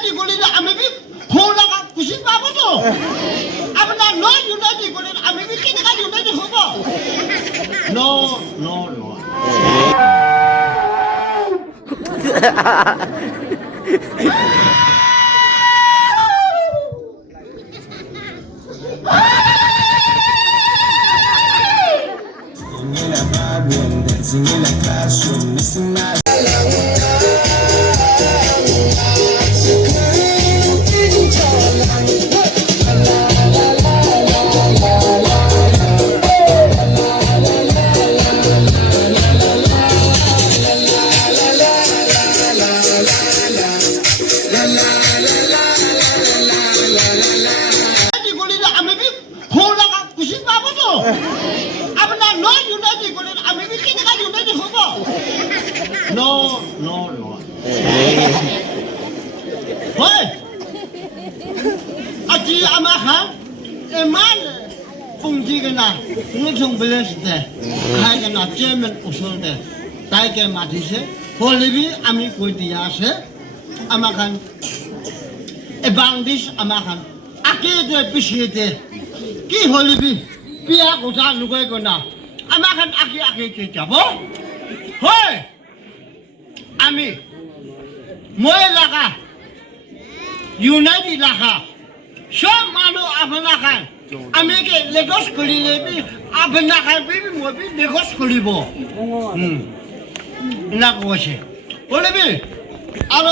United কৰিলে আমি কি ফোন লগা খুচি পাব তো আপোনাৰ ন ইউনাইটেড কৰিলে আমি কি কেনেকা ইউনাইটেড হ'ব ন Dancing in a classroom, missing my No. Hoy! Aji amahan, eman fungji gana, ngusung beles de, kai gana German usul de, tai ke mati se, holibi ami koi dia se, amakan, ebangdis amakan, aki de pisi de, ki holibi, pia kusa lugai gana, amakan aki ke jabo, hoy! আমি মই লাগা United লাগা সব মানুষ আপনার খান আমি কি legs করিলে আপনার খান মই লেগস করিব না কৈছে বলিবি আর